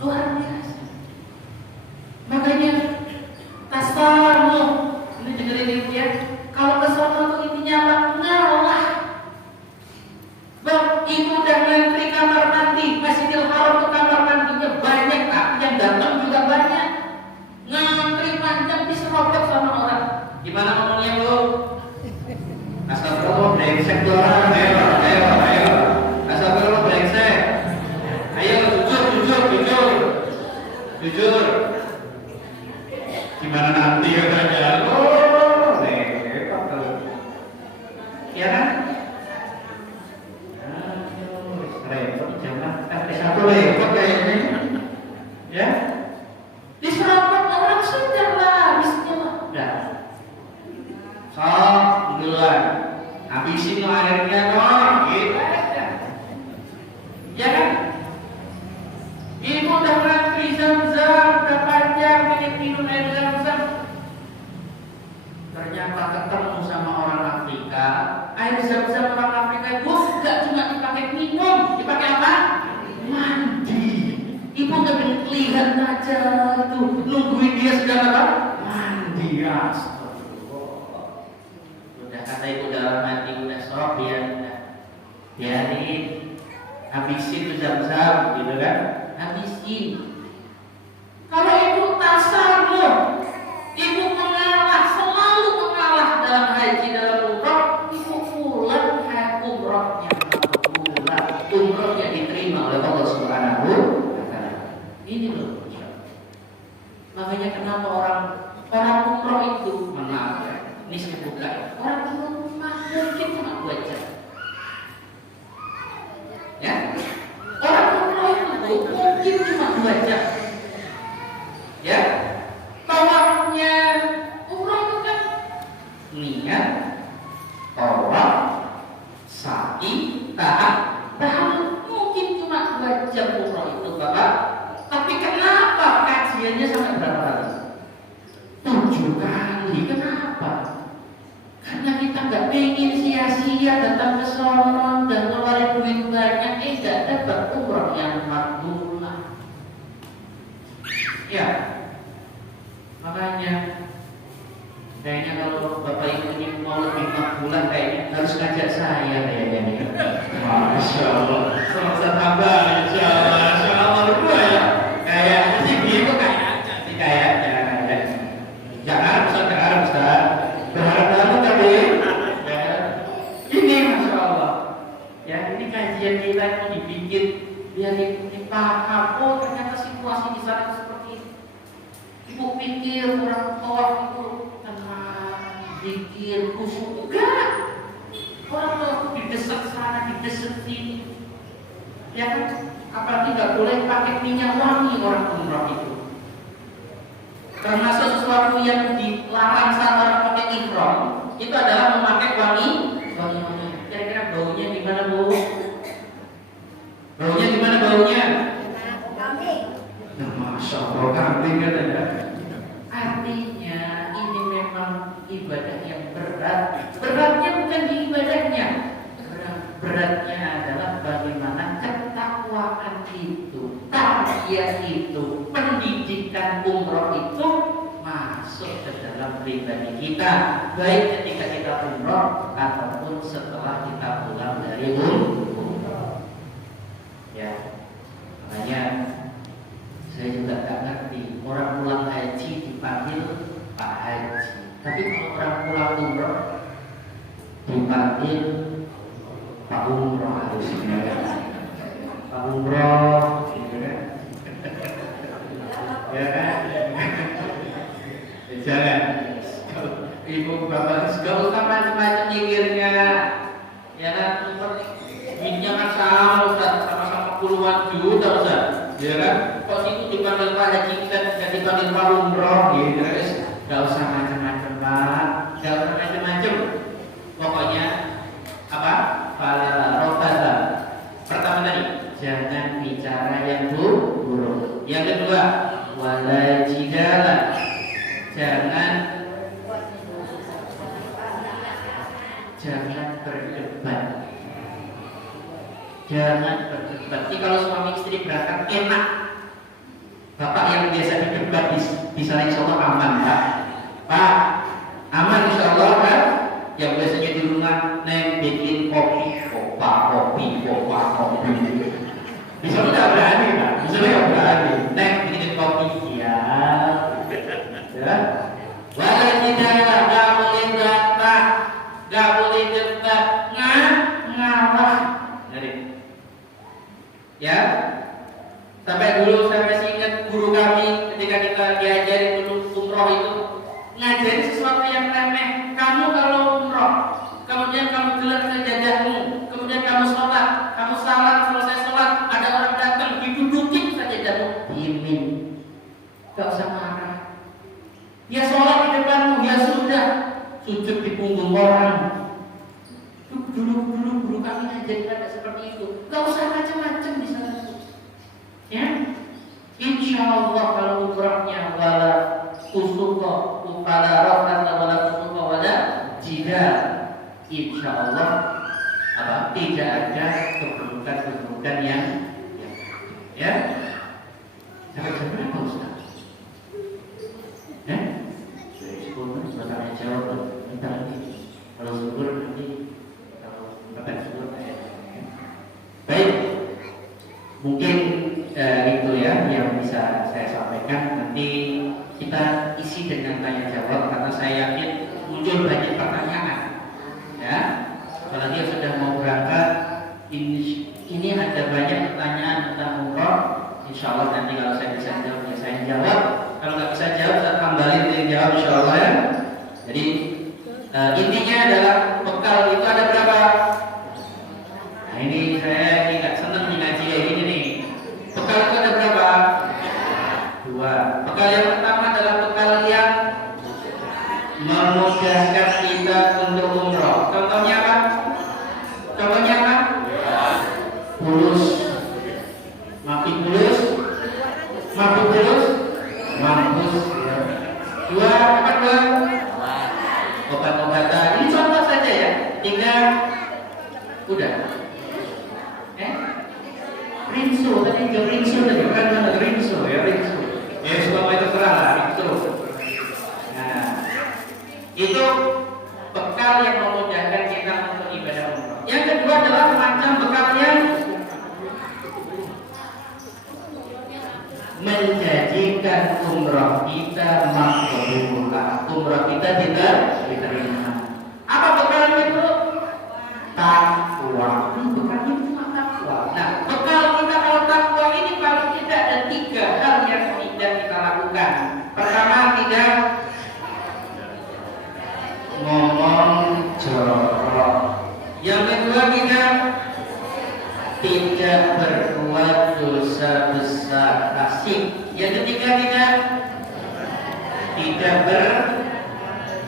luar biasa. Makanya tasamu, ini dengerin ibu ya. Kalau kesono itu intinya apa? Ngalah. Bang, ibu udah ngantri kamar mandi, Masjidil Haram tuh kamar mandinya banyak, tapi yang datang juga banyak. Ngantri panjang diserobot sama orang. Gimana ngomongnya bu? Astagfirullah, brengsek tuh orang. Ayo. Astagfirullah, brengsek. Ayo, jujur. Gimana nanti katanya? Oh, repot tuh. Ya kan? Repot jangan. Satu repot kayaknya. Ya? Diserobot orang sudah lah, bismillah. Sok, duluan. Habisin lo airnya dong, gitu aja. Ya kan? Ibu udah ngantri Zam-Zam, udah panjang minum air Zam-Zam. Ternyata ketemu sama orang Afrika. Air Zam-Zam orang Afrika itu gak cuma dipakai minum, dipakai apa? Mandi. Ibu gak lihat aja itu, nungguin dia sedang apa? Mandi. Udah kata ibu dalam hati, udah sok biarin, habisin tuh Zam-Zam, gitu kan? Habisin. Kalau ibu tasarruf, ibu mengalah, selalu mengalah dalam haji, dalam umroh, ibu pulang umrohnya makbul, umrohnya diterima oleh Allah Subhanahu wa Ta'ala. Ini loh. Makanya kenapa orang umroh itu, maaf ya, ini saya buka ya. Orang umroh mungkin cuma 2 jam. Ya, orang umroh itu mungkin cuma 2 jam. Ya, tawafnya umroh itu kan niat, tawaf, sa'i, tahan, mungkin cuma 2 jam umroh itu Bapak. Tapi kenapa kajiannya sampai berapa kali? 7 kali. Kenapa? Karena kita nggak pengen sia-sia datang ke sono dan ngeluarin duit banyak, nggak dapat umroh yang makbulah. Ya, makanya kayaknya kalau Bapak Ibu ini mau lebih makbulah, kayaknya harus ngajak saya kayaknya. Masya Allah, sama tambah, Insya Allah berdua ya. Kayaknya sih gitu kayaknya. Jangan Ustaz. Berharap tapi ini Masya Allah. Ya, ini kajian kita ini dibikin biar ini paham. Oh, ternyata situasi di sana seperti ini. Ibu pikir orang tua itu tenang, pikir khusyuk. Enggak. Orang tua itu didesak sana, didesak sini. Ya kan? Apalagi nggak boleh pakai minyak wangi orang umroh itu. Termasuk sesuatu yang dilarang saat orang pakai ihram itu adalah memakai wangi. Kira-kira baunya gimana bu? Baunya gimana baunya? Kambing. Masya Allah, kambing kan ada. Artinya ini memang ibadah yang berat. Beratnya bukan di ibadahnya. Beratnya adalah bagaimana ketakwaan itu, tarbiyah itu, pendidikan umroh itu masuk ke dalam pribadi kita, baik ketika kita umroh ataupun setelah kita pulang dari umroh. Ya, makanya saya juga tak ngerti orang pulang haji dipanggil Pak Haji, tapi kalau orang pulang umroh dipanggil Pak Umroh harusnya. Pak Umroh, ya kan? Jangan. Ibu bapak gak usah macam-macam nyikirnya. Ya kan? Minyak kan sama-sama puluhan juta Ustaz. Ya kan? Kok situ dipanggil Pak Haji kita tidak dipanggil Pak Umroh gitu. Gak usah macam-macam Pak. Gak usah macam-macam. Pokoknya apa? Fala rofata. Pertama tadi, jangan bicara yang buruk. Yang kedua, wala jidala. Jangan berdebat. Jangan berdebat. Jadi kalau suami istri berangkat enak. Bapak yang biasa berdebat di sana insya Allah aman, Pak. Pak, aman insya Allah kan? Yang biasanya di rumah neng bikin kopi, kopi. Bisa nggak berani, Pak? Bisa nggak berani? Neng bikin kopi, ya. Walau tidak, nggak boleh debat, nggak boleh debat, ngarah. Ya, sampai dulu saya masih ingat guru kami ketika kita diajarin dulu umroh itu ngajarin sesuatu yang remeh. Kamu kalau umroh, kemudian kamu gelar sajadahmu, kemudian kamu sholat, kamu salat, selesai sholat, ada orang datang didudukin sajadahmu, diemin, gak usah marah. Ya sholat di depanmu, ya sudah, sujud di punggung orang. Dulu guru kami ngajarin ada seperti itu. Gak usah macam-macam di sana. Ya, insya Allah kalau umrahnya wala kusuko, wala rafata, wala kusuko, wala jidal, insya Allah tidak ada keburukan yang ya. Sampai jam berapa Ustaz? Dari 10 sudah jawab bentar lagi. Kalau syukur nanti. Baik, mungkin itu ya yang bisa saya sampaikan. Nanti kita isi dengan tanya jawab karena saya yakin muncul banyak pertanyaan. Ya, apalagi yang sudah mau berangkat, ini ada banyak pertanyaan tentang umroh. Insya Allah nanti kalau saya bisa jawab, ya saya jawab. Kalau nggak bisa jawab, saya tambahin yang jawab Insya Allah ya. Jadi intinya adalah bekal itu ada berapa? Nah ini saya tidak senang ngaji kayak gini nih. Bekal itu ada berapa? 2. Bekal yang pertama adalah bekal yang memudahkan kita untuk umroh. Contohnya apa? Bulus. Makin bulus. Mampus. 2, apa 2? Obat-obatan. Ini contoh saja ya. 3 udah. Rinso tadi jam rinso tadi kan ada rinso ya rinso. Ya semua itu terserah lah rinso. Nah, itu bekal yang memudahkan kita untuk ibadah umroh. Yang kedua adalah macam bekal yang menjadikan umroh kita makbul, umroh kita tidak diterima. Apa bekalnya itu? Takwa. Bekalnya cuma takwa. Nah, bekal kita kalau takwa ini paling tidak ada 3 hal yang tidak kita lakukan. Pertama, tidak ngomong jorok. Yang kedua, tidak berbuat dosa besar asing. Yang ketiga, tidak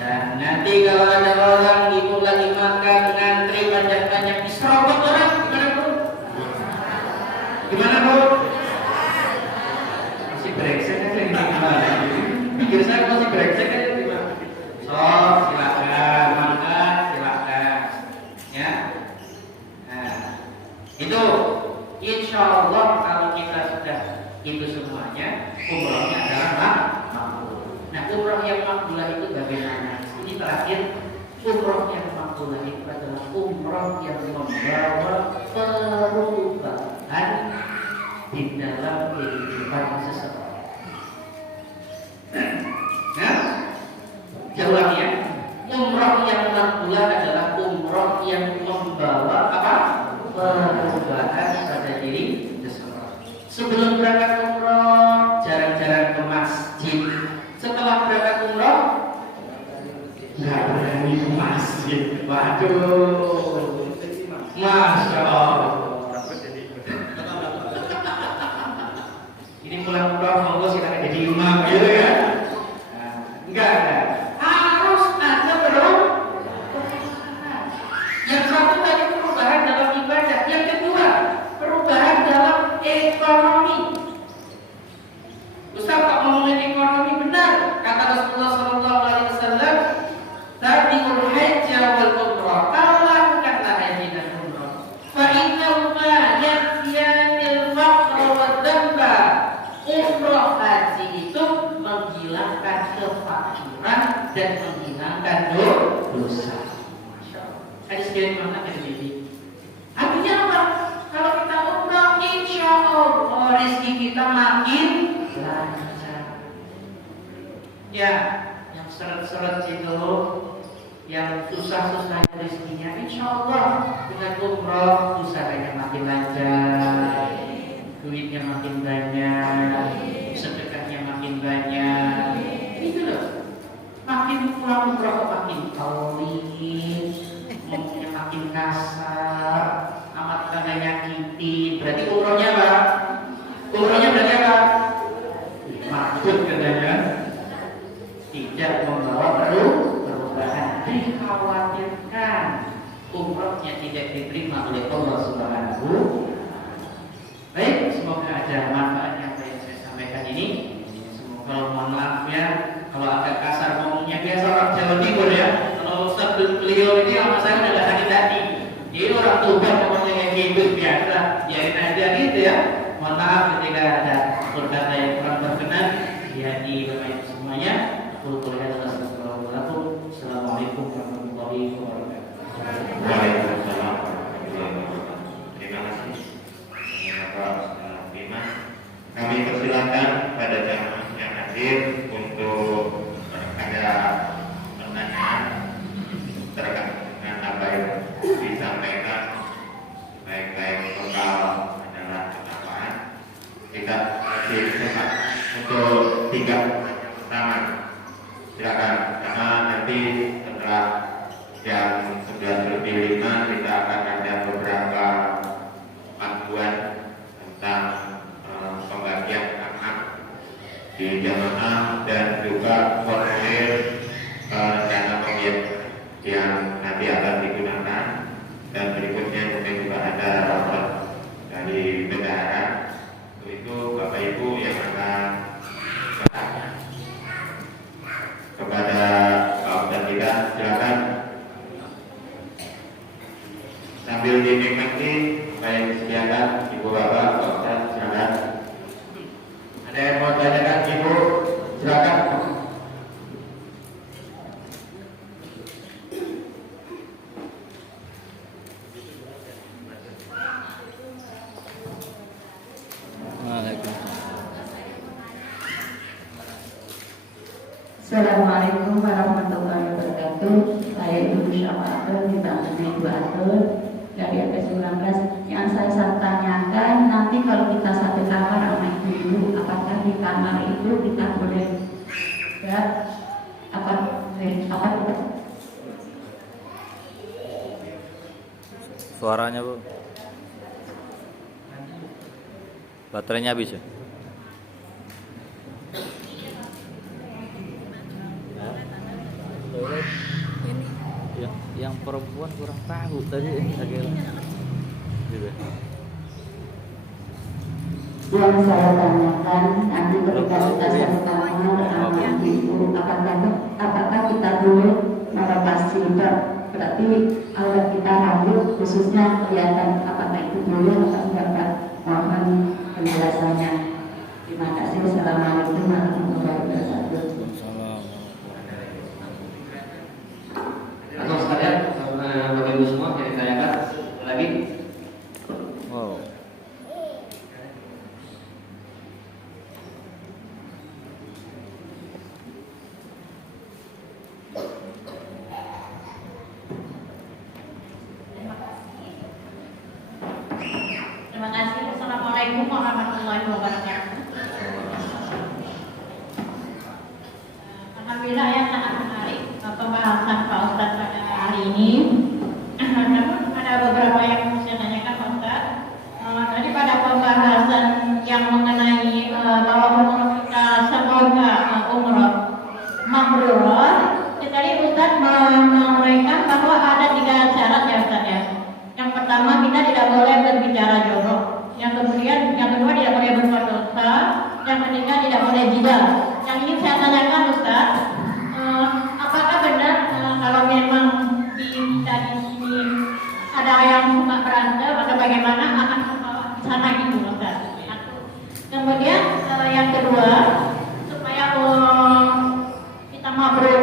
nah, nanti kalau ada orang itu lagi makan ngantri panjang-panjang diserobot orang, gimana Bu? Masih brengsek aja gitu gimana? Pikir saya masih brengsek aja gimana? Silakan makan, silakan ya. Nah, itu insya Allah kalau kita sudah itu semuanya, umrohnya adalah makbul. Nah, umroh yang makbulah itu bagaimana? Ini terakhir, umroh yang makbulah itu adalah umroh yang membawa perubahan di dalam kehidupan seseorang. Nah, jawabnya, umroh yang makbulah adalah umroh yang membawa apa? Perubahan pada diri seseorang. Sebelum berangkat umroh, jarang-jarang ke masjid. Setelah berangkat umroh, nggak berani ke masjid. Waduh, Masya Allah. Ini pulang umroh, monggo silakan jadi imam, gitu ya? Enggak. Harus ada perubahan. Yang satu tadi perubahan dalam ibadah, yang kedua perubahan dalam ekonomi. Ustaz kok ngomongin ekonomi benar? Kata Rasulullah SAW, tabi'ul hajja wal umrah. Kalau lakukanlah haji dan umrah, fa innahuma dan menghilangkan dosa. Hadis dari mana jadi? Artinya apa? Kalau kita umrah, insya Allah rezeki kita makin lancar. Ya, yang seret-seret itu, yang susah-susah rezekinya, insya Allah dengan umrah usahanya makin lancar, duitnya makin banyak, sedekahnya makin banyak. Itu loh. Makin pulang umrah makin pelit, ngomongnya makin kasar, amat kagak nyakiti. Berarti umrohnya apa? Umrohnya berarti apa? Maksud katanya tidak membawa perubahan. Dikhawatirkan umrohnya tidak diterima oleh Allah Subhanahu. Baik, semoga ada manfaat yang saya sampaikan ini. Semoga, mohon maaf ya kalau agak kasar ngomongnya, biasa orang Jawa Timur ya. Kalau Ustaz beliau ini sama saya udah gak sakit hati. Jadi orang Tuban ngomongnya kayak gitu biasa, biarin aja gitu ya. Mohon maaf ketika ada berkata yang kurang berkenan ya di Bapak Ibu semuanya. Assalamualaikum warahmatullahi wabarakatuh. Waalaikumsalam warahmatullahi wabarakatuh. Terima kasih Bapak Bima. Kami persilakan pada jamaah yang hadir untuk ada pertanyaan terkait dengan apa yang disampaikan, baik lokal adalah manfaat. Kita kasih kesempatan untuk 3 pertanyaan pertama. Silakan, karena nanti setelah jam 11:05 kita akan ada beberapa panduan tentang pembagian hak di jamaah dan juga formulir dana pembiayaan yang nanti akan digunakan, dan berikutnya mungkin juga ada rapat dari bendahara. Untuk itu Bapak Ibu yang akan bertanya kepada Pak Ustaz kita, silakan sambil dinikmati apa yang disediakan Ibu Bapak. Pak Ustaz silakan. Ada yang mau tanyakan Ibu, silakan. Assalamualaikum warahmatullahi wabarakatuh. Saya Ibu Syafa'atul dibantu Ibu Atul dari RP19. Yang saya tanyakan, nanti kalau kita satu kamar sama ibu, apakah di kamar itu kita boleh ya apa suaranya Bu, baterainya habis ya? Yang perempuan kurang tahu tadi gitu. Yang saya tanyakan, nanti ketika kita satu kamar sama ibu, apakah kita boleh melepas jilbab? Berarti aurat kita rambut khususnya kelihatan, apakah itu boleh atau enggak? Mohon penjelasannya. Terima kasih. Assalamualaikum warahmatullahi wabarakatuh. Atau sekalian Bapak Ibu semua yang ditanyakan lagi. Wow. Terima kasih. Assalamualaikum warahmatullahi wabarakatuh. Alhamdulillah ya, sangat menarik pembahasan Pak Ustadz pada hari ini. Namun ada beberapa yang mau saya tanyakan Pak Ustadz. Tadi pada pembahasan yang mengenai bahwa umroh kita semoga umroh mabrur, tadi Ustadz menguraikan bahwa ada 3 syarat ya Ustadz ya. Yang pertama, kita tidak boleh berbicara jorok. Yang kedua tidak boleh berbuat dosa. Yang ketiga tidak boleh jidal. Yang ingin saya tanyakan Ustadz, apakah benar kalau memang kita di sini ada yang suka berantem atau bagaimana akan membawa ke sana gitu Ustadz? Kemudian yang kedua, supaya kita mabrur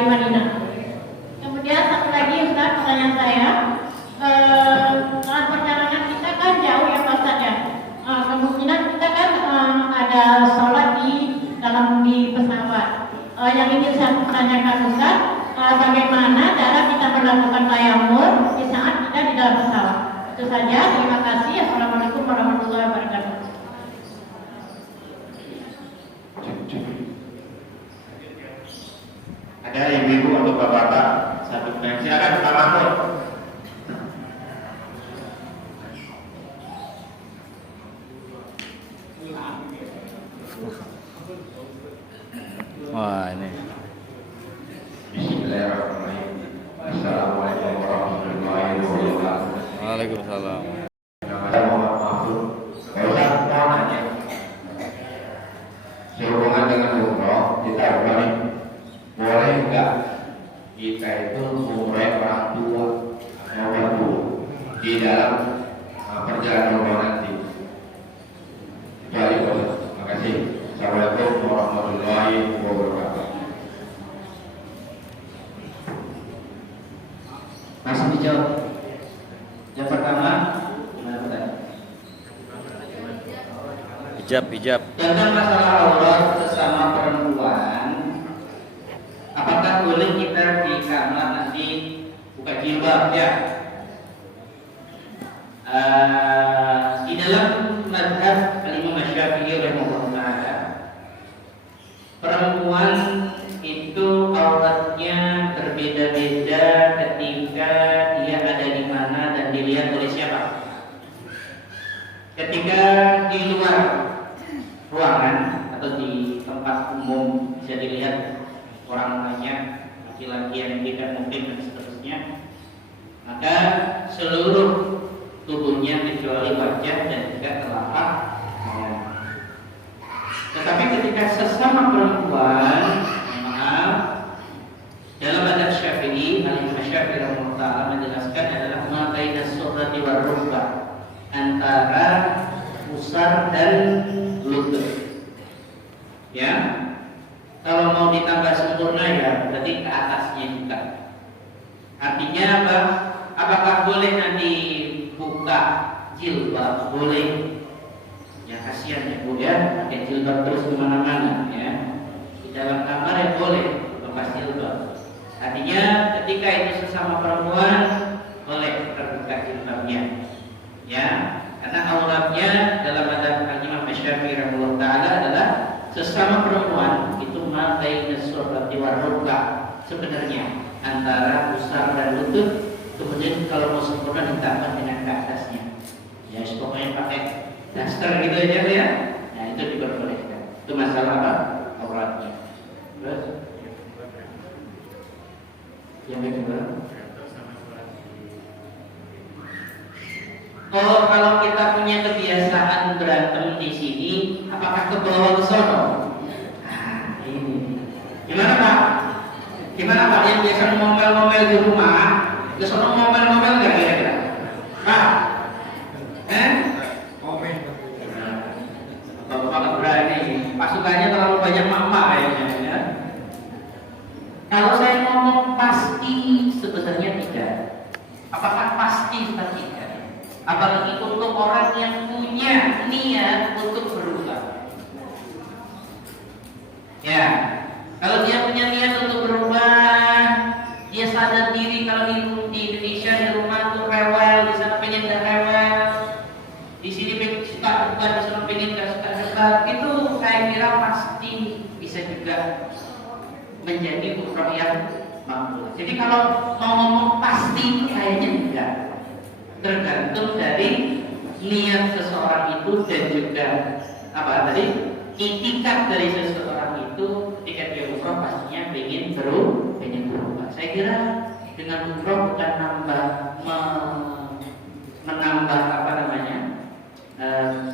di Madinah. Kemudian satu lagi Ustaz, pertanyaan saya, saat perjalanan kita kan jauh ya Pak Ustaz ya. Kemungkinan kita kan ada sholat di pesawat. Yang ingin saya tanyakan Ustaz, bagaimana cara kita melakukan tayamum di saat kita di dalam pesawat? Itu saja. Terima kasih. Assalamualaikum warahmatullahi wabarakatuh. Ada ibu-ibu atau bapak-bapak satu pertanyaan. Silakan Pak Mahmud. Wah, ini. Bismillahirrahmanirrahim. Assalamualaikum warahmatullahi wabarakatuh. Waalaikumsalam. Saya Muhammad Mahfud. Saya mau nanya, sehubungan dengan umroh kita ulangi, boleh nggak kita itu umroh orang tua atau mertua di dalam perjalanan umroh nanti? Itu aja boleh. Terima kasih. Assalamualaikum warahmatullahi wabarakatuh. Langsung dijawab. Yang pertama, gimana pertanyaan? Hijab. Tentang masalah aurat sesama perempuan, apakah boleh kita di kamar nanti buka jilbab ya? Di dalam mazhab Imam Syafi'i rahimahullah taala, perempuan itu auratnya berbeda-beda ketika dia ada di mana dan dilihat oleh siapa. Ketika di luar ruangan atau di tempat umum bisa dilihat orang banyak, laki-laki yang tidak mungkin dan seterusnya, maka seluruh tubuhnya kecuali wajah dan juga telapak tangan. Tetapi ketika sesama perempuan, maaf, dalam adab Syafi'i, Al-Imam Syafi'i rahimahullah menjelaskan adalah ma baina surrati war rukbah, antara pusar dan lutut. Ya, kalau mau ditambah sempurna ya berarti ke atasnya juga. Artinya apa? Apakah boleh nanti buka jilbab? Boleh. Ya kasihan ya Bu ya, pakai jilbab terus kemana-mana ya. Di dalam kamar ya boleh lepas jilbab. Artinya ketika itu sesama perempuan boleh terbuka jilbabnya. Ya, karena auratnya dalam adab Imam Syafi'i rahimahullah taala adalah sesama perempuan itu ma baina surrati war rukbah, sebenarnya antara pusar dan lutut. Kemudian kalau mau sempurna ditambah dengan ke atasnya. Ya pokoknya pakai daster gitu aja ya. Nah itu diperbolehkan. Itu masalah apa? Auratnya. Terus yang kedua, kalau kita punya kebiasaan berantem di sini, apakah ke bawah ke sono? Nah, ini. Gimana Pak? Gimana Pak yang biasa ngomel-ngomel di rumah, ke sono ngomel-ngomel nggak kira-kira? Pak? Ngomel. Bapak berani. Pasukannya terlalu banyak mama kayaknya. Ya? Kalau saya ngomong pasti, sebenarnya tidak. Apakah pasti atau tidak? Apalagi untuk orang yang punya niat untuk berubah. Ya, kalau dia punya niat untuk berubah, dia sadar diri kalau di Indonesia di rumah tuh rewel, di sana pengen gak rewel, di sini pengen suka debat, di sana pengen gak suka debat, itu saya kira pasti bisa juga menjadi umroh yang makbul. Jadi kalau mau ngomong pasti kayaknya enggak. Tergantung dari niat seseorang itu dan juga apa tadi itikat dari seseorang itu ketika dia umroh pastinya pengen berubah. Saya kira dengan umroh bukan menambah apa namanya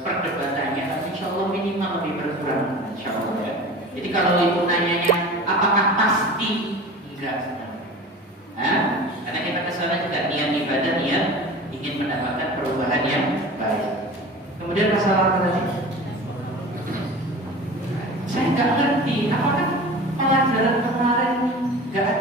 perdebatannya, tapi insya Allah minimal lebih berkurang insya Allah ya. Jadi kalau itu nanyanya apakah pasti enggak sebenarnya. Karena kita kesana juga niat ibadah, niat ingin mendapatkan perubahan yang baik. Kemudian masalah apa tadi? Saya nggak ngerti. Apakah pelajaran kemarin nggak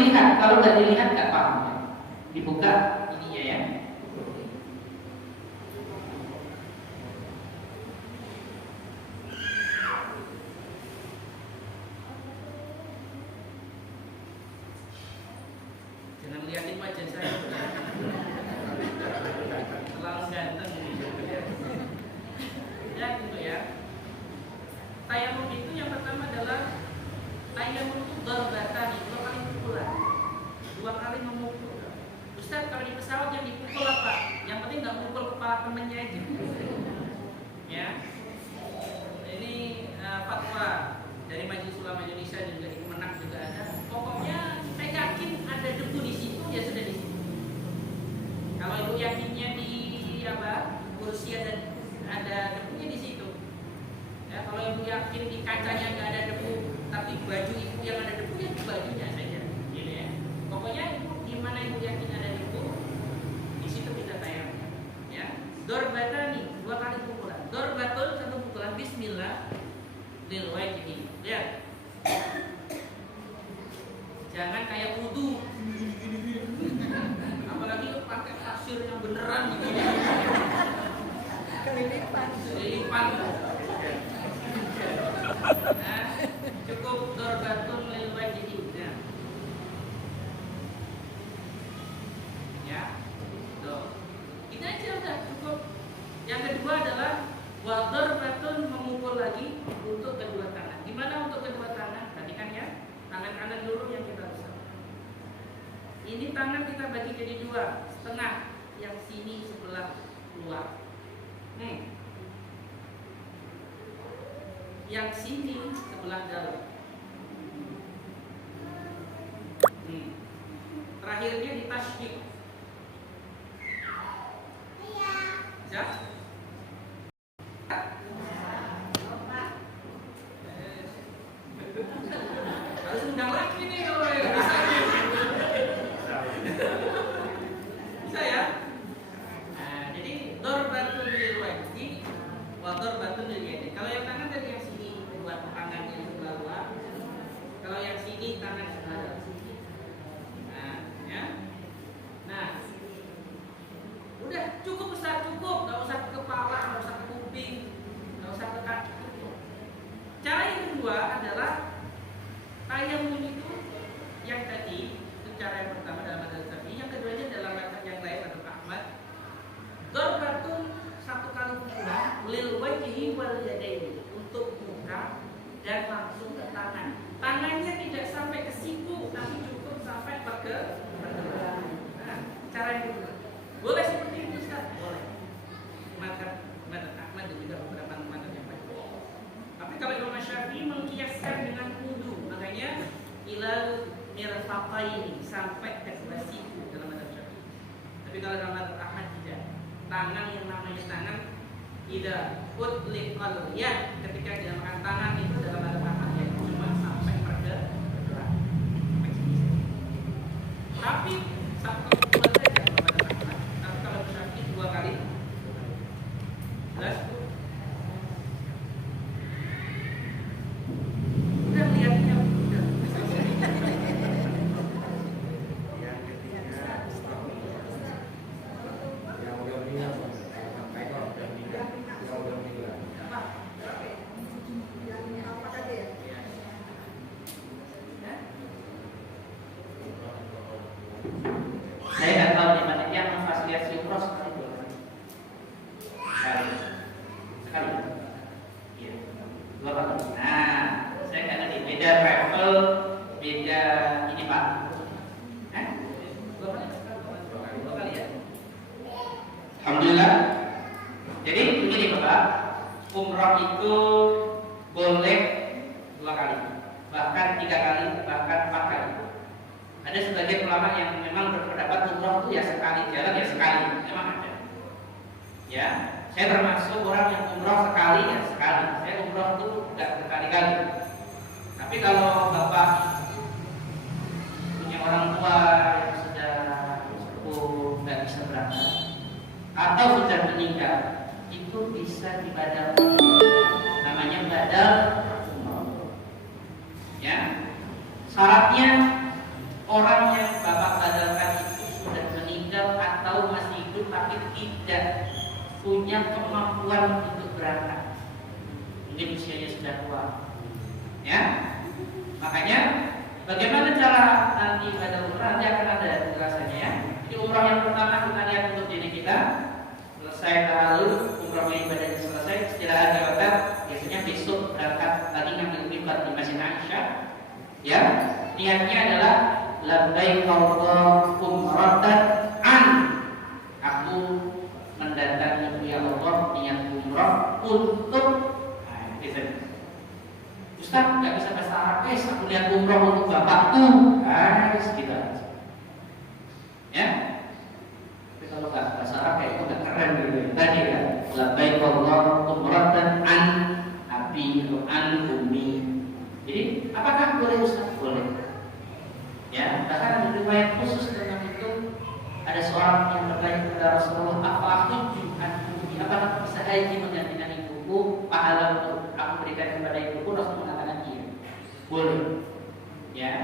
dilihat, kalau nggak dilihat nggak paham. Dibuka ininya ya. Jangan liatin wajah saya, terlalu ganteng. Ya gitu ya. Tayamum itu yang pertama adalah tayamum itu darbatani, 2 kali pukulan, 2 kali memukul. Ustaz, kalau di pesawat yang dipukul apa? Yang penting nggak mukul kepala temennya aja. Ya, ini fatwa dari Majelis Ulama Indonesia dan juga di Kemenak juga ada. Pokoknya saya yakin ada debu di situ, ya sudah di situ. Kalau ibu yakinnya di kursi ada debunya di situ. Ya, kalau ibu yakin di kacanya nggak ada debu, tapi baju ibu yang ada debu, ya bajunya saja. Gitu ya. Pokoknya di mana ibu yakin ada debu, di situ kita tayang. Ya, dorbatani, 2 kali pukulan. Dorbatun, 1 pukulan. Bismillah lil wajhi. Lihat. Jangan kayak wudu. Apalagi lu pakai kasur yang beneran gitu. Kelilipan. Nah, cukup dorbatun lil wajhi. Ya. Tuh. Ini aja udah cukup. Yang kedua adalah wa dorbatun, memukul lagi untuk kedua tangan. Gimana untuk kedua tangan? Perhatikan ya. Tangan kanan dulu yang kita usap. Ini tangan kita bagi jadi 2, setengah, yang sini sebelah luar. Yang sini sebelah dalam. Terakhirnya di tasydid. Ya? Harus undang lagi nih kalau bisa. Bisa ya? Nah, jadi dorbatun lil wajhi wa dorbatun lil yadi. Kalau yang tangan dari yang sini, buat tangan yang sebelah luar. Kalau yang sini tangan sebelah dalam. Nah, ya. Nah, udah cukup besar, cukup, nggak usah ke kepala, nggak usah ke kuping, nggak usah ke kaki. Cukup. Cara yang kedua adalah tayamum itu yang tadi, itu cara yang pertama dalam madzhab Syafi'i, yang keduanya dalam madzhab yang lain atau Ahmad. Dorbatun, 1 kali pukulan lil wajhi wal yadaini, untuk muka dan langsung ke tangan. Tangannya tidak sampai ke siku, tapi cukup sampai pergelangan. Nah, cara yang kedua. Boleh seperti itu Ustaz? Boleh. Madzhab Ahmad dan juga beberapa madzhab yang lain. Tapi kalau Imam Syafi'i mengkiaskan dengan wudu, makanya ilal mirfaqaini, sampai ke sebelah siku dalam madzhab Syafi'i. Tapi kalau dalam madzhab Ahmad tidak. Tangan yang namanya tangan tidak utliqal ya, ketika dinamakan tangan itu dalam madzhab Ahmad ya cuma sampai pergelangan. Tapi satu pukulan saja dalam madzhab Ahmad. Tapi kalau Syafi'i 2 kali. Jelas? Udah lihatnya udah. Saya nggak tahu di mana yang memfasilitasi umroh sekali 2 kali. Sekali. Iya. 2 kali. Nah, saya nggak ngerti beda travel, beda ini Pak. 2 kali. 2 kali ya. Alhamdulillah. Jadi begini Bapak, umroh itu boleh 2 kali, bahkan 3 kali, bahkan 4 kali. Ada sebagian ulama yang memang berpendapat umroh itu ya sekali jalan ya sekali, memang ada. Ya, saya termasuk orang yang umroh sekali ya sekali. Saya umroh itu tidak berkali-kali. Tapi kalau Bapak punya orang tua yang sudah sepuh nggak bisa berangkat atau sudah meninggal, itu bisa dibadal. Namanya badal umroh. Ya, syaratnya orang yang Bapak badalkan itu sudah meninggal atau masih hidup tapi tidak punya kemampuan untuk berangkat, mungkin usianya sudah tua, ya. Makanya bagaimana cara nanti pada umrah, nanti akan ada penjelasannya, ya. Di umrah yang pertama kita lihat untuk diri kita, selesai tahallul, umrah ibadahnya selesai, istirahat di hotel, biasanya besok berangkat lagi ngambil mikot di Masjid Aisyah, ya. Niatnya adalah labbaik Allahumma umratan an, aku mendatangi ya Allah niat umrah untuk Ustaz nggak bisa bahasa Arab, aku niat umrah untuk bapakku, gitu aja. Ya, tapi kalau nggak bahasa Arab kayak itu nggak keren gitu. Tadi ya, labbaik Allahumma umratan an abi atau an umi. Jadi apakah boleh Ustaz? Boleh. Ya, bahkan ada riwayat khusus tentang itu. Ada seorang yang bertanya kepada Rasulullah, apa aku apakah bisa haji menggantikan ibuku, pahala untuk aku berikan kepada ibuku? Rasul mengatakan iya, boleh. Ya,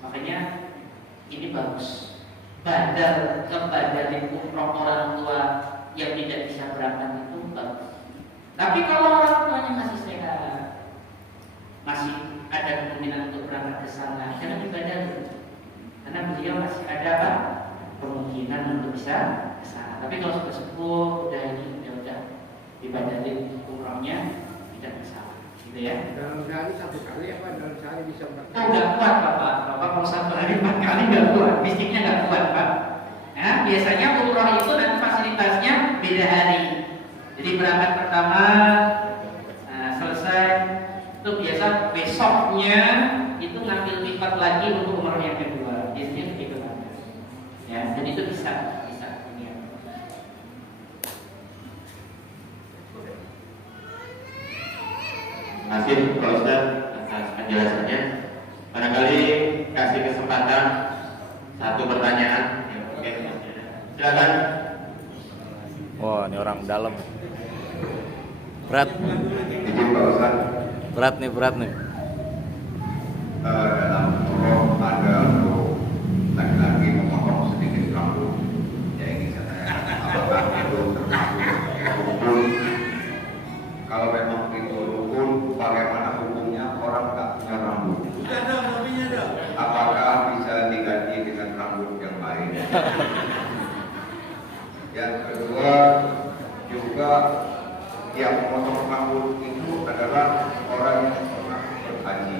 makanya ini bagus. Badal kebadalin umroh orang tua yang tidak bisa berangkat itu bagus. Tapi kalau orang tuanya masih sehat, masih ada kemungkinan untuk berangkat ke sana, jangan dibadalin. Karena beliau masih ada apa? Kemungkinan untuk bisa ke sana. Tapi kalau sudah sepuh, udah ini udah dibadalin umrohnya, tidak masalah, gitu ya. Dalam sehari satu kali apa dalam sehari bisa berapa? Oh, nggak kuat Bapak. Bapak kalau satu hari 4 kali nggak kuat, fisiknya nggak kuat Pak. Ya, biasanya umroh itu nanti fasilitasnya beda hari. Jadi berangkat pertama, selesai itu biasa besoknya itu ngambil mikot lagi untuk umroh yang kedua. Biasanya begitu Pak. Ya, dan itu bisa ini ya. Terima kasih Pak Ustaz atas penjelasannya. Barangkali kasih kesempatan satu pertanyaan. Ya, oke. Silakan. Wah, ini orang dalam. Berat. Izin Pak Ustaz. Berat nih. Dalam umroh ada untuk laki-laki memotong sedikit rambut. Ya ini saya tanya, apakah itu termasuk rukun? Kalau memang itu rukun, bagaimana hukumnya orang tak punya rambut? Apakah bisa diganti dengan rambut yang lain? Yang kedua, juga yang memotong rambut itu adalah orang yang pernah berhaji.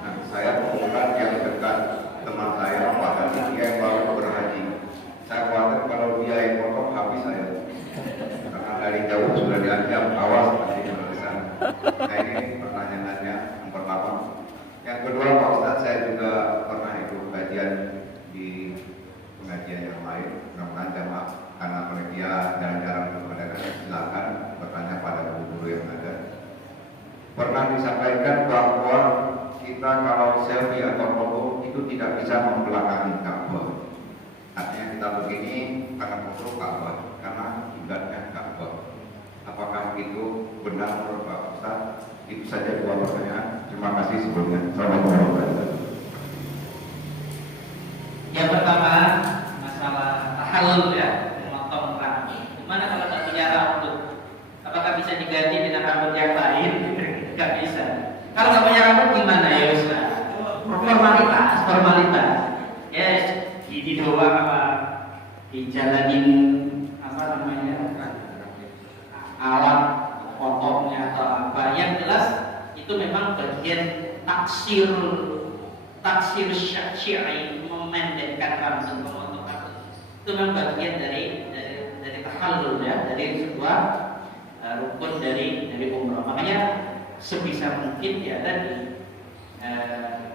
Nah, saya menemukan yang dekat teman saya, padahal dia yang baru berhaji. Saya khawatir kalau dia yang potong habis saya. Karena dari jauh sudah diancam, awas nanti menulisan. Nah ini pertanyaannya yang pertama. Yang kedua Pak Ustaz, saya juga pernah ikut kajian di pengajian yang lain. Mudah-mudahan jamaah karena panitia jarang-jarang berpendapat, silakan bertanya pada guru yang ada. Pernah disampaikan bahwa kita kalau selfie atau foto itu tidak bisa membelakangi Ka'bah. Artinya kita begini karena foto Ka'bah, karena kiblatnya Ka'bah. Apakah itu benar menurut Pak Ustaz? Itu saja dua pertanyaan. Terima kasih sebelumnya. Assalamualaikum warahmatullahi wabarakatuh. Yang pertama masalah tahallul ya, memotong rambut. Gimana kalau tak punya rambut? Apakah bisa diganti dengan rambut yang lain? Gak bisa. Kalau nggak punya rambut gimana ya Ustaz? Formalitas. Ya, gini doang apa? Dijalanin apa namanya? Alat potongnya atau apa? Yang jelas itu memang bagian taksir syar'i, memendekkan rambut, memotong rambut. Itu memang bagian dari tahallul ya, dari sebuah rukun dari umroh. Makanya sebisa mungkin ya tadi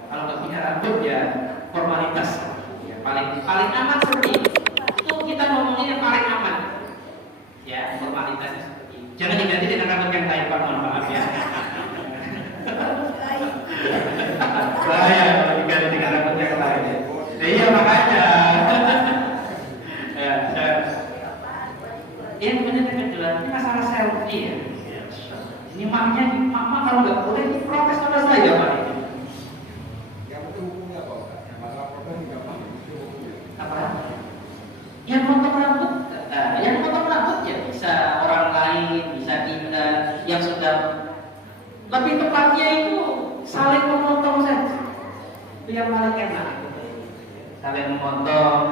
kalau nggak punya rambut ya formalitas ya, paling aman seperti itu kita ngomongin yang paling aman ya, formalitasnya seperti itu. Jangan diganti dengan rambut yang lain Pak, mohon maaf ya. Bahaya kalau diganti dengan rambut yang lain ya. Iya makanya ya benar-benar jelas ini masalah selfie ya. Ini mama kalau nggak boleh ini protes sama saya Pak ini. Yang itu hukumnya Pak Ustaz, masalah Yang potong rambut ya bisa orang lain, bisa kita yang sudah lebih tepatnya itu saling memotong saja. Itu yang paling enak. Saling memotong.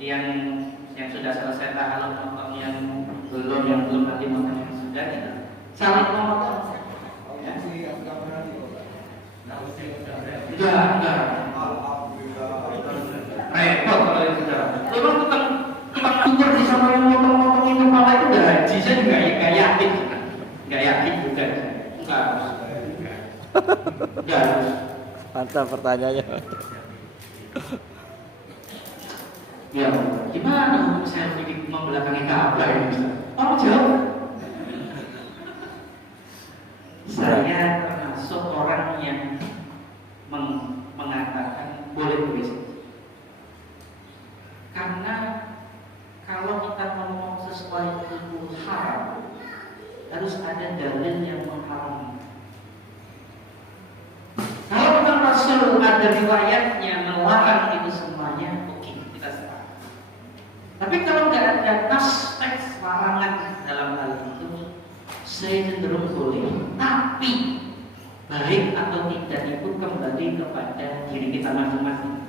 Jadi yang sudah selesai tahap memotong, yang belum nanti memotong yang sudah kita saling memotong. Ya. Enggak. Repot kalau itu sudah. Memang tukang cukur di sana yang motong-motongin kepala itu udah haji, saya juga nggak yakin juga. Enggak. Mantap pertanyaannya. Ya, gimana saya pikir membelakangi Ka'bah ini? Oh jauh. Saya termasuk orang yang mengatakan boleh saja. Karena kalau kita ngomong sesuatu itu haram, harus ada dalil yang mengharamkan. Kalau memang Rasul ada riwayatnya melarang itu semuanya, oke, kita sepakat. Tapi kalau nggak ada nas teks larangan dalam hal itu, saya cenderung boleh. Tapi baik atau tidak itu kembali kepada diri kita masing-masing.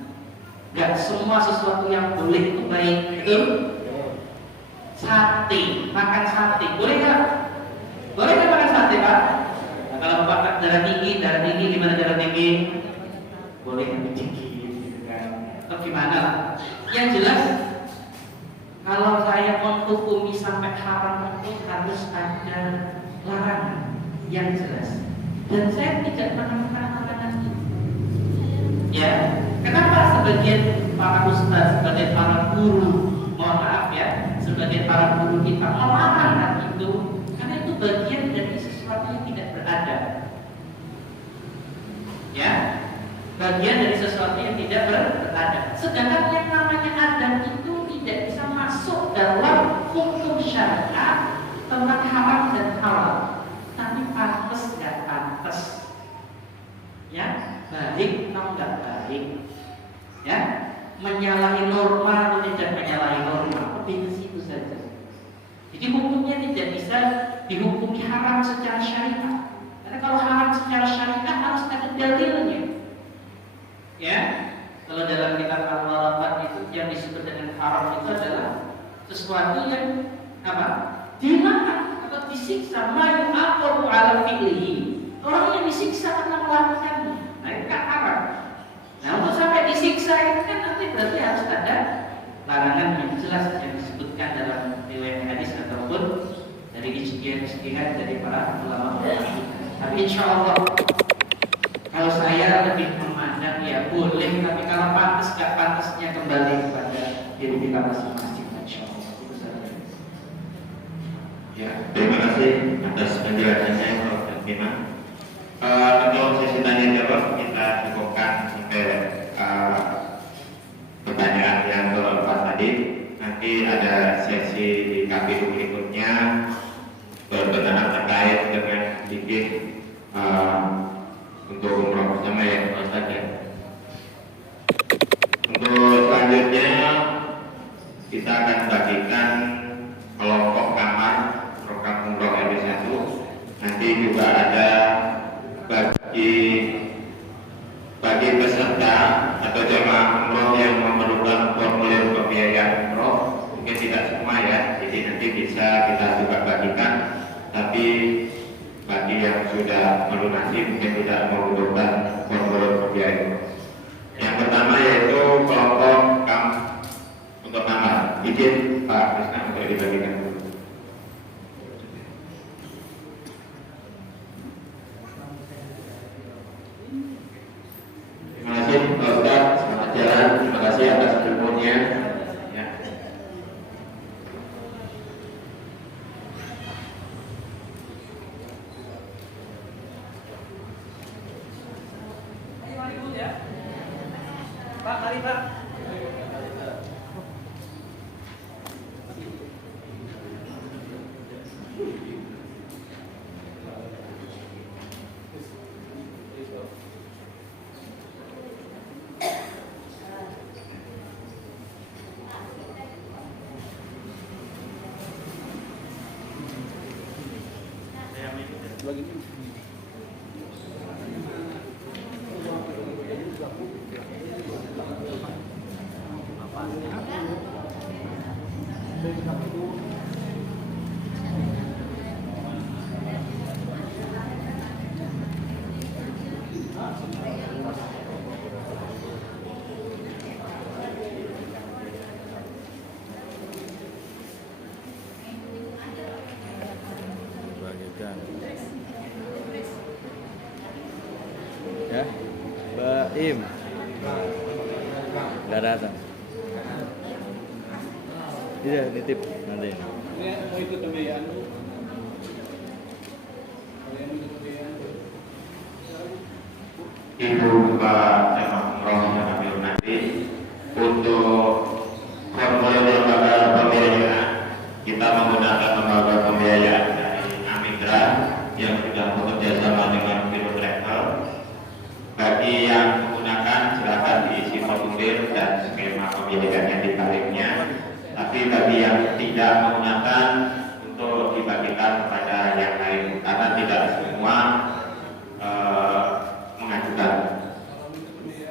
Gak semua sesuatu yang boleh itu baik. Itu sate, makan sate, boleh nggak? Boleh nggak makan sate, Pak? Nah, kalau Bapak darah tinggi, gimana darah tinggi? Boleh lebih tinggi, gitu kan? Atau gimana lah? Yang jelas, kalau saya menghukumi sampai haram itu harus ada larangan yang jelas. Dan saya tidak menemukan larangan itu. Ya, kenapa sebagian para ustaz, sebagian para guru, mohon maaf ya, sebagian para guru kita melarang hal itu? Karena itu bagian dari sesuatu yang tidak beradab. Ya, bagian dari sesuatu yang tidak beradab. Sedangkan yang namanya adab itu tidak bisa masuk dalam hukum syariat tentang haram dan halal. Tapi pantas dan pantas. Ya, baik atau enggak baik, ya, menyalahi norma atau tidak menyalahi norma, lebih ke situ saja. Jadi hukumnya tidak bisa dihukumi haram secara syariat, karena kalau haram secara syariat harus ada dalilnya. Ya, kalau dalam kitab Al-Waraqat itu yang disebut dengan haram itu adalah sesuatu yang apa? Dimakan atau disiksa, ma'yu'aqabu 'ala fi'lihi. Orang yang disiksa karena melakukannya, nah itu kan haram. Nah untuk sampai disiksa itu kan nanti berarti harus ada larangan yang jelas yang disebutkan dalam riwayat hadis ataupun dari ijtihad dari para ulama. Tapi insya Allah kalau saya lebih memandang ya boleh, tapi kalau pantas gak pantasnya kembali kepada diri kita masing-masing. Insya Allah itu saja. Ya, terima kasih atas penjelasannya Prof. Bima. Untuk sesi tanya jawab kita cukupkan sampai pertanyaan yang keempat tadi. Nanti ada sesi di KPU berikutnya berkenaan terkait dengan sedikit untuk umroh bersama ya Pak Ustaz ya. Untuk selanjutnya kita akan bagikan kelompok kamar program umroh RW1. Nanti juga ada bagi peserta atau jemaah umroh yang memerlukan formulir pembiayaan umroh, mungkin tidak semua ya, jadi nanti bisa kita juga bagikan. Tapi bagi yang sudah melunasi mungkin tidak membutuhkan formulir pembiayaan umroh. Yang pertama yaitu kelompok untuk kamar. Izin Pak Krisna untuk dibagikan dulu. Terima kasih Pak Ustaz, selamat jalan. Terima kasih atas ilmunya. Ya. Pak, mari Pak. Bagikan. Ya, Mbak Im. Nggak datang. Iya, nitip nanti. Mau ikut pembiayaan lu? Ibu Bapak jemaah umroh yang kami hormati, untuk formulir lembaga pembiayaan kita menggunakan lembaga pembiayaan dari Amitra yang sudah bekerja sama dengan Biro Travel. Bagi yang menggunakan silakan diisi formulir dan skema pembiayaannya di tarifnya. Tapi bagi yang tidak menggunakan untuk dibagikan kepada yang lain karena tidak semua mengajukan.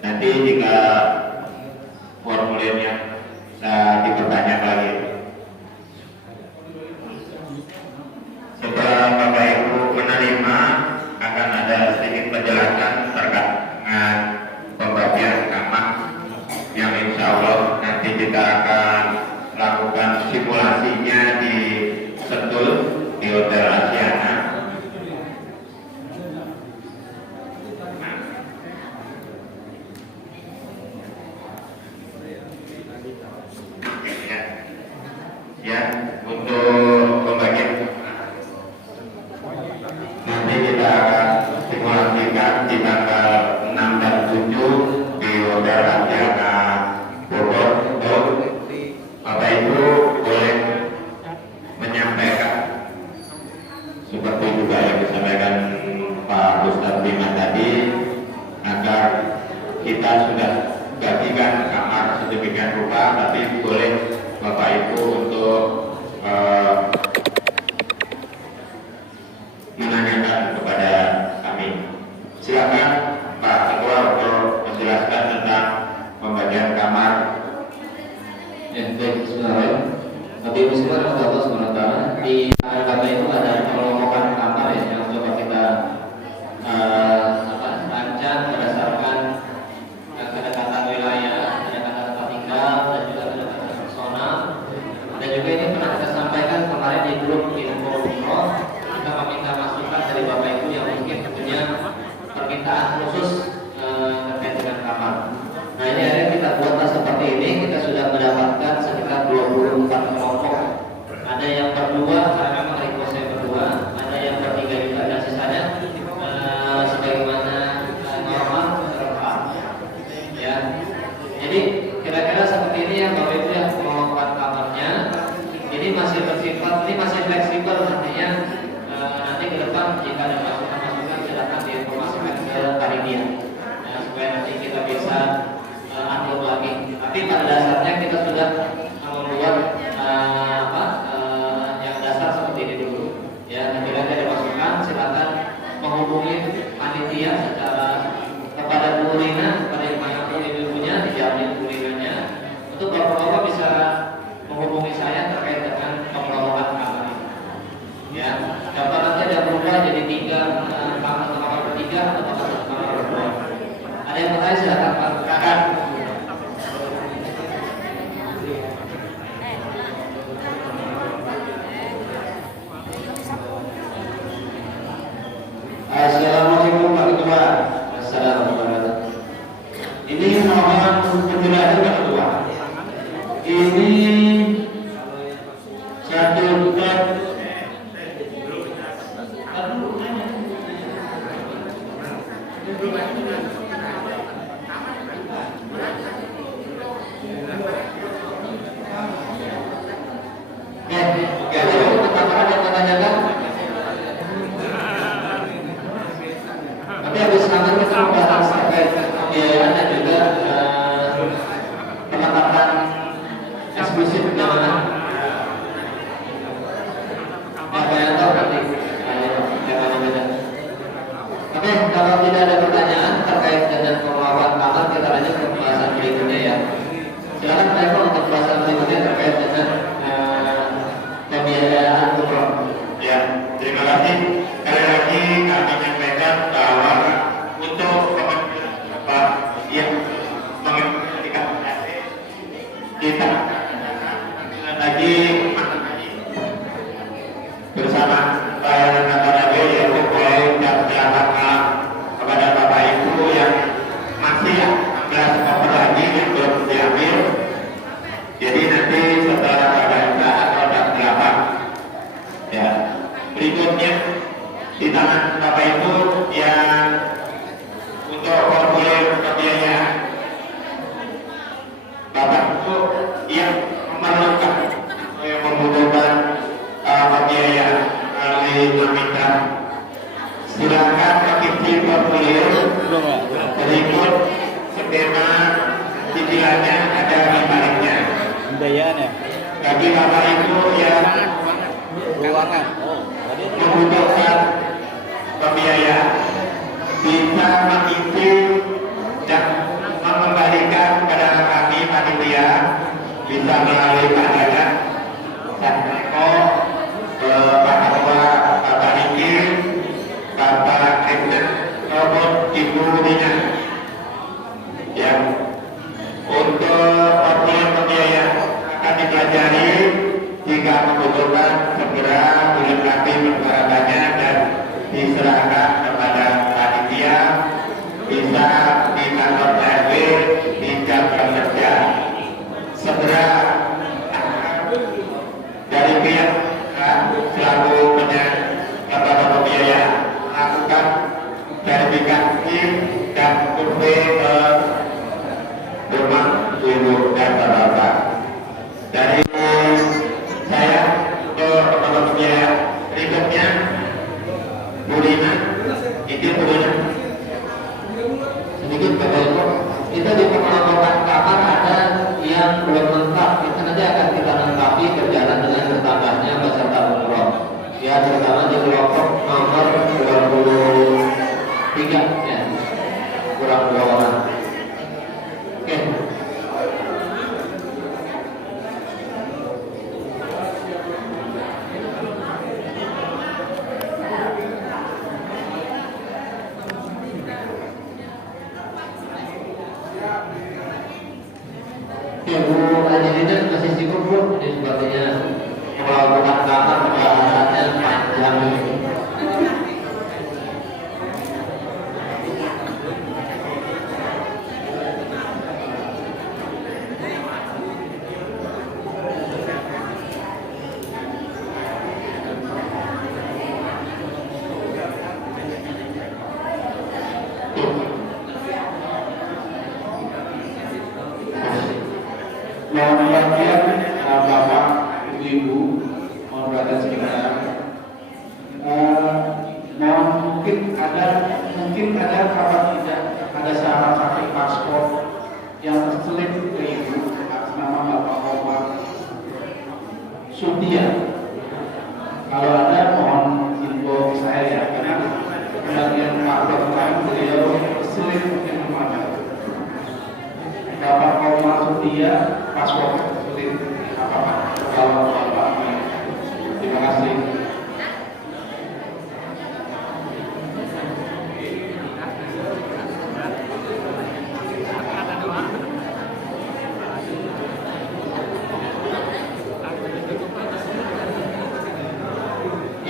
Nanti jika formulirnya bisa diperbanyak lagi. Setelah Bapak Ibu menerima, akan ada sedikit penjelasan terkait dengan pembagian kamar yang insya Allah nanti kita akan lakukan simulasinya di Sentul di Hotel Asiana. Ya, untuk pembagian nanti kita akan simulasikan di tanggal 6 dan 7 di Hotel Asiana Bogor. Bapak Ibu boleh menyampaikan seperti juga yang disampaikan Pak Ustadz Bima tadi, agar kita sudah bagikan kamar sedemikian rupa, tapi boleh Bapak Ibu untuk menanyakan kepada kami. Silakan Pak Ketua untuk menjelaskan tentang pembagian kamar. Ya, baik, bismillah. Tapi bismillah, Allah SWT di kata itu ada kelompokan kamar ya, yang coba kita rancang berdasarkan kedekatan wilayah, kedekatan tempat tinggal, dan juga kedekatan personal. Dan juga ini pernah kita sampaikan kemarin di grup info umroh, kita meminta masukan dari Bapak Ibu yang mungkin punya permintaan khusus terkait dengan kamar. Nah, ini akhirnya kita buatlah seperti ini. Kita sudah mendapatkan sekitar 24 kelompok. Ada yang berdua, karena memang request saya berdua. Ada yang bertiga juga, dan sisanya sebagaimana normal terlepas. Ya, jadi kira-kira seperti ini ya Bapak Ibu yang melakukan kamarnya. Ini masih bersifat, ini masih fleksibel, artinya nanti ke depan jika ada masukan-masukan silakan diinformasikan ke panitia, ya, supaya nanti kita bisa atur lagi. Tapi pada dasarnya kita sudah membuat yang dasar seperti ini dulu. Ya, nanti ada masukan silakan menghubungi panitia secara kepada Bu Rina, kepada ibu ibunya dijamin Bu Rinanya. Untuk bapak-bapak bisa menghubungi saya terkait dengan pengelolaan kamar ini. Ya, dapat nanti ada berubah jadi 3 kamar bertiga atau kamar berdua. Ada yang bertanya silakan Pak Kakak. Assalamualaikum Pak Ketua. Assalamualaikum. Ini mohon penjelasan Pak Ketua. Ini satu bed Pertama ada yang menanyakan. Tapi habis nanti kita membahas terkait pembiayaan dan juga penetapan eksklusif pembiayaan ya? Bagi Bapak Ibu yang Keuangan. Oh, tadi membutuhkan pembiayaan bisa mengisi dan mengembalikan kepada kami panitia, bisa melalui Pak Dada, Pak Eko, Pak Ketua, Bapak Niki, Bapak Eksen, maupun Ibu Dina. Ya, untuk formulir pembiayaan akan dipelajari. Jika membutuhkan segera dilengkapi persyaratannya dan diserahkan kepada panitia, bisa di kantor RW di jam kerja. Segera dari pihak selaku lembaga pembiayaan lakukan verifikasi dan survei ke rumah ibu dan bapak. Dari saya ke lembaga pembiayaan berikutnya, Bu Dina, izin Bu Dina. Sedikit Bapak Ibu, kita di pengelompokan kamar ada yang belum lengkap. Itu nanti akan kita lengkapi berjalan dengan bertambahnya peserta umroh. Ya, terutama di kelompok nomor 23 ya, kurang 2 orang. Oke. Bu Angelina masih cukup Bu, ini sepertinya melakukan kamar pembahasannya panjang. Mohon perhatian Bapak, Ibu, mohon perhatian sebentar. Mohon mungkin ada kabar tidak ada syarat sakit paspor yang terselip ke Ibu atas nama Bapak Omar Sudia. Kalau ada mohon info ke saya ya, karena bagian paspor kemarin beliau terselip mungkin ada. Bapak Omar Sudia paspor terselip apa kalau Bapak terima kasih.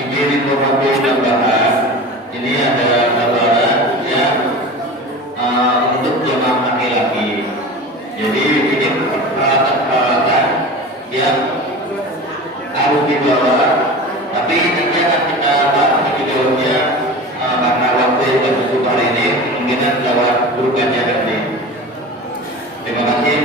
Ini informasi tambahan. Ini ada gambaran yang untuk jemaah laki-laki. Jadi ini peralatan-peralatan yang harus dibawa. Tapi nanti akan kita bahas videonya karena waktu yang tertutup hari ini kemungkinan lewat grup aja nanti. Terima kasih.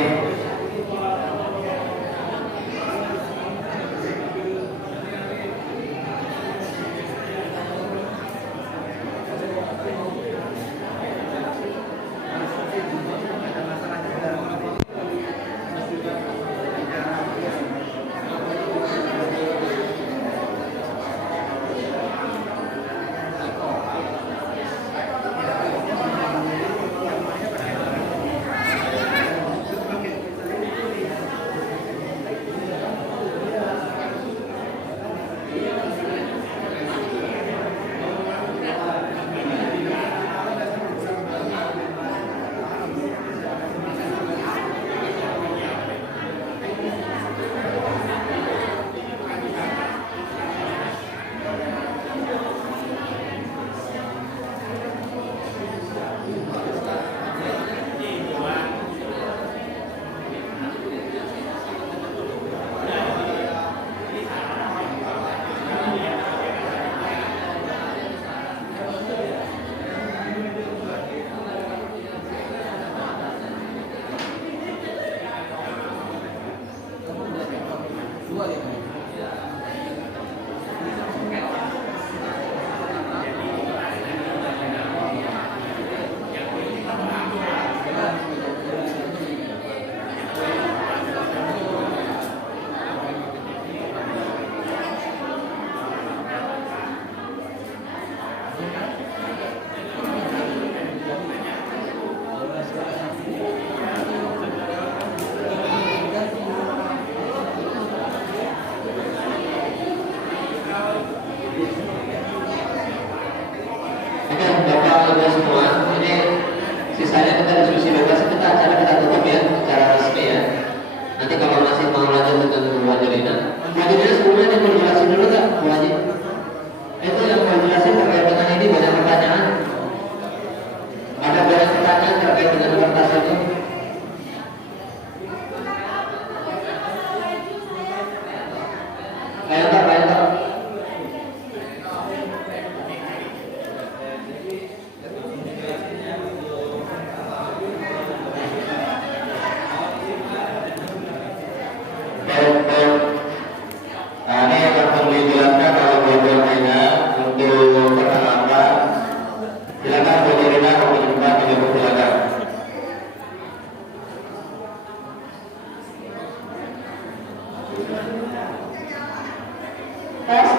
dengan Bu Angelina. Bu Angelina sebelumnya ini mau jelasin dulu nggak, Bu Haji? Itu yang mau jelasin terkait dengan ini banyak pertanyaan. Ada banyak pertanyaan terkait dengan kertas ini. Ayo tak. Nah, ini langsung dijelaskan kalau bocornya untuk peralatan. Silakan bocornya kalau berjumpa tidak silakan. Tes